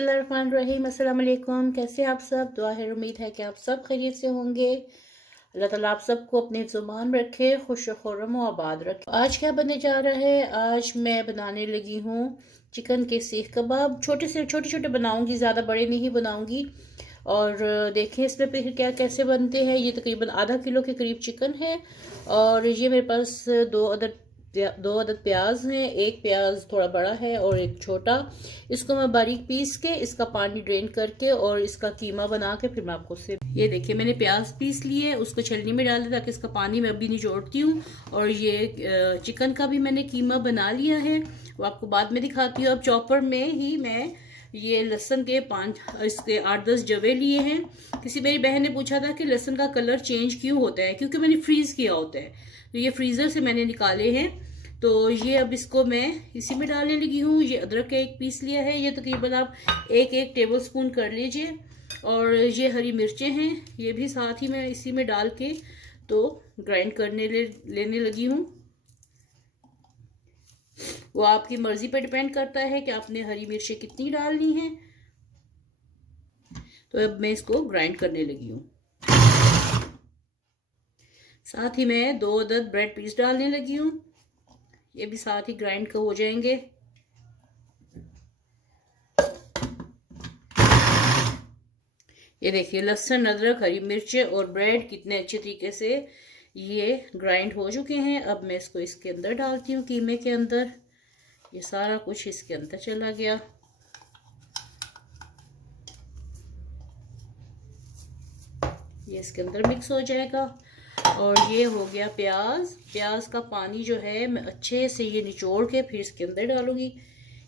बिस्मिल्लाहिर्रहमानिर्रहीम। अस्सलाम वालेकुम। कैसे आप सब? दुआ है, उम्मीद है कि आप सब खैरियत से होंगे। अल्लाह ताला आप सबको अपनी ज़ुबान रखे, खुश खुर्रम व आबाद रखे। आज क्या बनने जा रहा है? आज मैं बनाने लगी हूँ चिकन के सीख कबाब। छोटे छोटे बनाऊंगी, ज़्यादा बड़े नहीं बनाऊंगी। और देखें इसमें फिर क्या कैसे बनते हैं। ये तकरीबन आधा किलो के करीब चिकन है और ये मेरे पास दो अदद प्याज हैं। एक प्याज थोड़ा बड़ा है और एक छोटा। इसको मैं बारीक पीस के इसका पानी ड्रेन करके और इसका कीमा बना के फिर मैं आपको से ये देखिए मैंने प्याज पीस लिए, उसको छलनी में डाल दिया ताकि इसका पानी मैं अभी निचोड़ती हूँ। और ये चिकन का भी मैंने कीमा बना लिया है, वो आपको बाद में दिखाती हूँ। अब चॉपर में ही मैं ये लहसुन के 8-10 जवे लिए हैं। किसी मेरी बहन ने पूछा था कि लहसुन का कलर चेंज क्यों होता है, क्योंकि मैंने फ्रीज किया होता है, तो ये फ्रीजर से मैंने निकाले हैं। तो ये अब इसको मैं इसी में डालने लगी हूँ। ये अदरक का एक पीस लिया है, ये तकरीबन आप एक टेबल स्पून कर लीजिए। और ये हरी मिर्चें हैं, ये भी साथ ही मैं इसी में डाल के तो ग्राइंड करने लेने लगी हूँ। वो आपकी मर्जी पर डिपेंड करता है कि आपने हरी मिर्चें कितनी डालनी है। तो अब मैं इसको ग्राइंड करने लगी हूँ। साथ ही मैं 2 अदद ब्रेड पीस डालने लगी हूँ, ये भी साथ ही ग्राइंड हो जाएंगे। ये देखिए लहसुन, अदरक, हरी मिर्चें और ब्रेड कितने अच्छे तरीके से ये ग्राइंड हो चुके हैं। अब मैं इसको इसके अंदर डालती हूँ, कीमे के अंदर। ये सारा कुछ इसके अंदर चला गया। ये इसके अंदर मिक्स हो जाएगा। और ये हो गया प्याज का पानी जो है मैं अच्छे से ये निचोड़ के फिर इसके अंदर डालूंगी।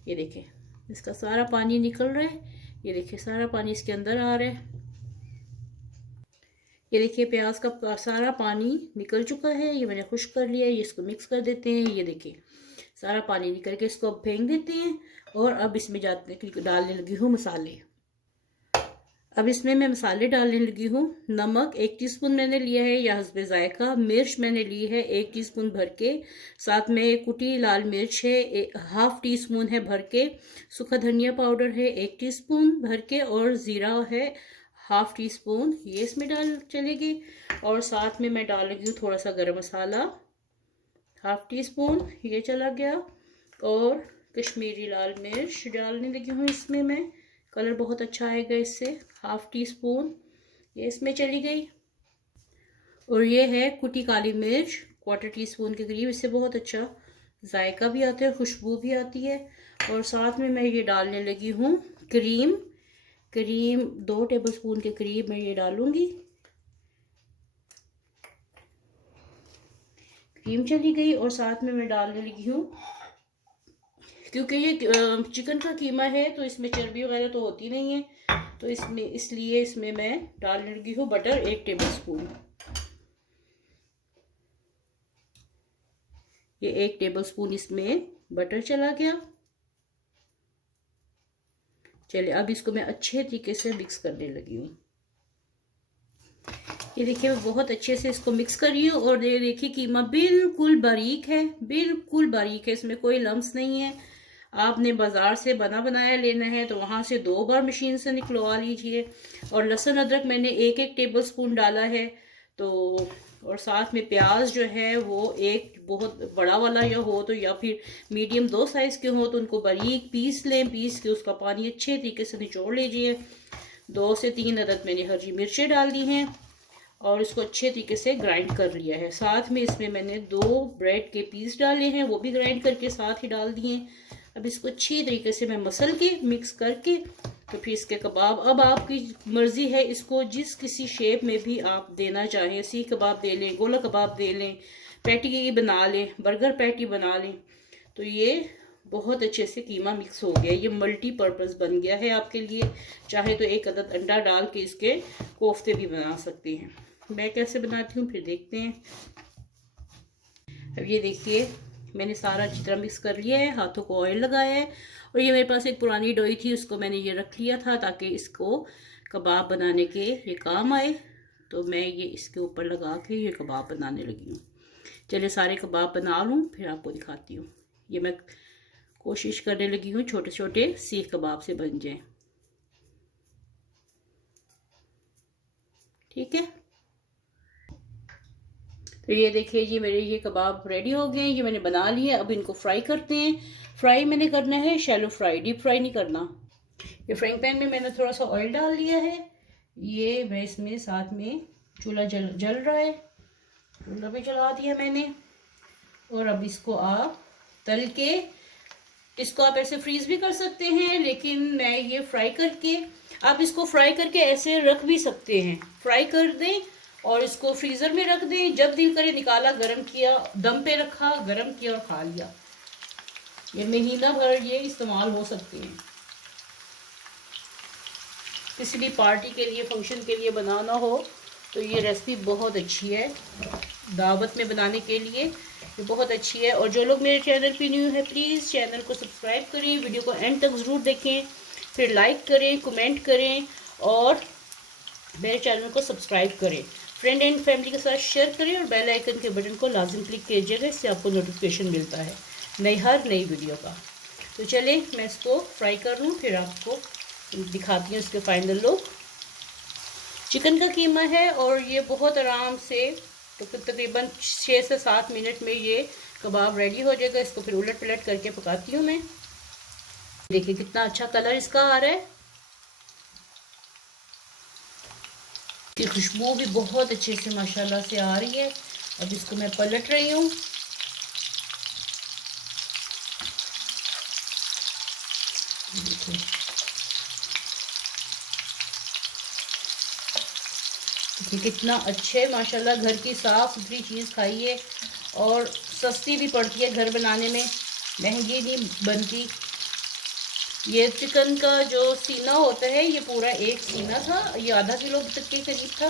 ये देखिए इसका सारा पानी निकल रहा है, ये देखिए सारा पानी इसके अंदर आ रहा है। ये देखिए प्याज का सारा पानी निकल चुका है, ये मैंने खुश्क कर लिया है। ये इसको मिक्स कर देते हैं। ये देखिए सारा पानी निकल के इसको अब फेंक देते हैं। और अब इसमें डालने लगी हूँ मसाले। अब इसमें मैं मसाले डालने लगी हूँ। नमक 1 टीस्पून मैंने लिया है या हस्बे जायका। मिर्च मैंने ली है 1 टीस्पून भर के। साथ में कुटी लाल मिर्च है 1/2 टीस्पून है भर के। सूखा धनिया पाउडर है 1 टीस्पून भर के। और ज़ीरा है 1/2 टीस्पून, ये इसमें डाल चलेगी। और साथ में मैं डाल लगी हूँ थोड़ा सा गरम मसाला 1/2 टीस्पून, ये चला गया। और कश्मीरी लाल मिर्च डालने लगी हूँ इसमें मैं, कलर बहुत अच्छा आएगा इससे। 1/2 टीस्पून ये इसमें चली गई। और ये है कुटी काली मिर्च 1/4 टीस्पून के करीब, इससे बहुत अच्छा जायका भी आता है, खुशबू भी आती है। और साथ में मैं ये डालने लगी हूँ क्रीम 2 टेबल स्पून के करीब मैं ये डालूंगी। क्रीम चली गई। और साथ में मैं डालने लगी हूँ, क्योंकि ये चिकन का कीमा है तो इसमें चर्बी वगैरह तो होती नहीं है, तो इसलिए इसमें मैं डालने लगी हूँ बटर 1 टेबल स्पून। ये 1 टेबल स्पून इसमें बटर चला गया। चलिए अब इसको मैं अच्छे तरीके से मिक्स करने लगी हूँ। ये देखिए मैं बहुत अच्छे से इसको मिक्स कर रही हूँ। और ये देखिए कीमा बिल्कुल बारीक है, बिल्कुल बारीक है, इसमें कोई लम्स नहीं है। आपने बाजार से बना बनाया लेना है तो वहां से 2 बार मशीन से निकलवा लीजिए। और लहसुन अदरक मैंने 1 टेबल स्पून डाला है। तो और साथ में प्याज जो है वो एक बहुत बड़ा वाला या हो तो या फिर मीडियम 2 साइज के हो तो उनको बारीक पीस लें। पीस के उसका पानी अच्छे तरीके से निचोड़ लीजिए। 2 से 3 अदद मैंने हरी मिर्चें डाल दी हैं और इसको अच्छे तरीके से ग्राइंड कर लिया है। साथ में इसमें मैंने 2 ब्रेड के पीस डाले हैं, वो भी ग्राइंड करके साथ ही डाल दिए। अब इसको अच्छी तरीके से मैं मसल के मिक्स करके तो फिर इसके कबाब, अब आपकी मर्जी है इसको जिस किसी शेप में भी आप देना चाहें। सीख कबाब दे लें, गोला कबाब दे लें, पैटी बना लें, बर्गर पैटी बना लें। तो ये बहुत अच्छे से कीमा मिक्स हो गया, ये मल्टीपर्पज़ बन गया है आपके लिए। चाहे तो 1 अदद अंडा डाल के इसके कोफ्ते भी बना सकते हैं। मैं कैसे बनाती हूँ फिर देखते हैं। अब ये देखिए मैंने सारा अच्छी तरह मिक्स कर लिया है, हाथों को ऑयल लगाया है। और ये मेरे पास एक पुरानी डोई थी, उसको मैंने ये रख लिया था ताकि इसको कबाब बनाने के ये काम आए। तो मैं ये इसके ऊपर लगा के ये कबाब बनाने लगी हूँ। चलिए सारे कबाब बना लूँ फिर आपको दिखाती हूँ। ये मैं कोशिश करने लगी हूँ छोटे छोटे सीख कबाब से बन जाएं। ठीक है। तो ये देखिए जी मेरे ये कबाब रेडी हो गए हैं, ये मैंने बना लिए। अब इनको फ्राई करते हैं। फ्राई मैंने करना है शैलो फ्राई, डीप फ्राई नहीं करना। ये फ्राइंग पैन में मैंने थोड़ा सा ऑयल डाल दिया है। ये मैं इसमें साथ में चूल्हा जल रहा है, चूल्हा भी जला दिया मैंने। और अब इसको आप तल के, इसको आप ऐसे फ्रीज भी कर सकते हैं, लेकिन मैं ये फ्राई करके, आप इसको फ्राई करके ऐसे रख भी सकते हैं। फ्राई कर दें और इसको फ्रीज़र में रख दें, जब दिल करे निकाला, गरम किया, दम पे रखा, गरम किया और खा लिया। ये महीना भर ये इस्तेमाल हो सकते हैं। किसी भी पार्टी के लिए, फंक्शन के लिए बनाना हो तो ये रेसिपी बहुत अच्छी है। दावत में बनाने के लिए ये बहुत अच्छी है। और जो लोग मेरे चैनल पे न्यू है, प्लीज़ चैनल को सब्सक्राइब करें, वीडियो को एंड तक ज़रूर देखें, फिर लाइक करें, कमेंट करें और मेरे चैनल को सब्सक्राइब करें। फ्रेंड एंड फैमिली के साथ शेयर करें और बेल आइकन के बटन को लाजिम क्लिक कीजिएगा, इससे आपको नोटिफिकेशन मिलता है हर नई वीडियो का। तो चले मैं इसको फ्राई कर लूँ, फिर आपको दिखाती हूँ इसके फाइनल लुक। चिकन का कीमा है और ये बहुत आराम से तकरीबन 6 से 7 मिनट में ये कबाब रेडी हो जाएगा। इसको फिर उलट पलट करके पकाती हूँ मैं। देखिए कितना अच्छा कलर इसका आ रहा है, की खुशबू भी बहुत अच्छे से माशाल्लाह से आ रही है। अब इसको मैं पलट रही हूँ। देखिए कितना अच्छे, माशाल्लाह घर की साफ सुथरी चीज़ खाइए और सस्ती भी पड़ती है घर बनाने में, महंगी नहीं बनती। ये चिकन का जो सीना होता है, ये पूरा एक सीना था, ये आधा किलो तक के करीब था।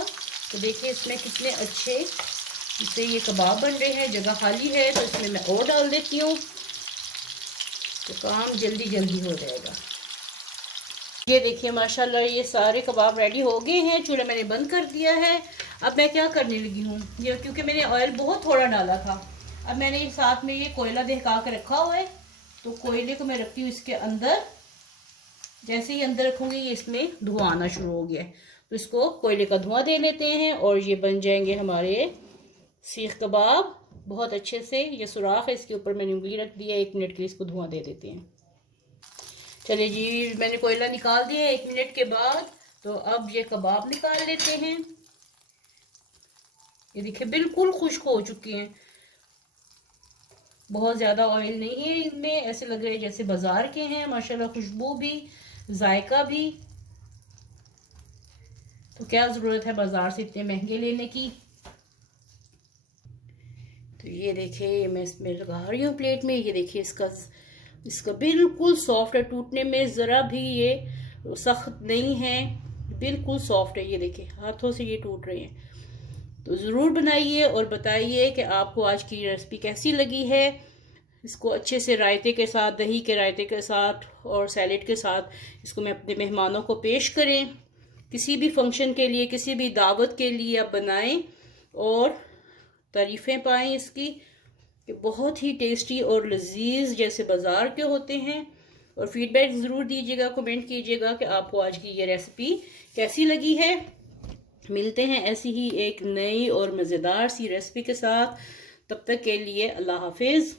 तो देखिए इसमें कितने अच्छे इससे ये कबाब बन रहे हैं। जगह खाली है तो इसमें मैं और डाल देती हूँ, तो काम जल्दी जल्दी हो जाएगा। ये देखिए माशाल्लाह ये सारे कबाब रेडी हो गए हैं। चूल्हा मैंने बंद कर दिया है। अब मैं क्या करने लगी हूँ, ये क्योंकि मैंने ऑयल बहुत थोड़ा डाला था, अब मैंने साथ में ये कोयला दहका के रखा हुआ है। तो कोयले को मैं रखती हूँ इसके अंदर। जैसे ही अंदर रखूँगी ये इसमें धुआं आना शुरू हो गया है, तो इसको कोयले का धुआं दे लेते हैं और ये बन जाएंगे हमारे सीख कबाब बहुत अच्छे से। ये सुराख है, इसके ऊपर मैंने उंगली रख दिया। 1 मिनट के लिए इसको धुआं दे देते हैं। चलिए जी मैंने कोयला निकाल दिया 1 मिनट के बाद। तो अब ये कबाब निकाल लेते हैं। ये देखिए बिल्कुल खुश्क हो चुके हैं, बहुत ज़्यादा ऑयल नहीं है इनमें, ऐसे लग रहे हैं जैसे बाजार के हैं माशाल्लाह। खुशबू भी, जायका भी। तो क्या ज़रूरत है बाजार से इतने महंगे लेने की। तो ये देखिए मैं इसमें लगा रही हूँ प्लेट में। ये देखिए इसका बिल्कुल सॉफ्ट है, टूटने में ज़रा भी ये सख्त नहीं है, बिल्कुल सॉफ्ट है। ये देखिए हाथों से ये टूट रहे हैं। तो ज़रूर बनाइए और बताइए कि आपको आज की रेसिपी कैसी लगी है। इसको अच्छे से रायते के साथ, दही के रायते के साथ और सैलेड के साथ इसको मैं अपने मेहमानों को पेश करें। किसी भी फंक्शन के लिए, किसी भी दावत के लिए आप बनाएं और तारीफ़ें पाएं इसकी कि बहुत ही टेस्टी और लजीज जैसे बाज़ार के होते हैं। और फीडबैक ज़रूर दीजिएगा, कमेंट कीजिएगा कि आपको आज की ये रेसिपी कैसी लगी है। मिलते हैं ऐसी ही एक नई और मज़ेदार सी रेसिपी के साथ। तब तक के लिए अल्लाह हाफिज़।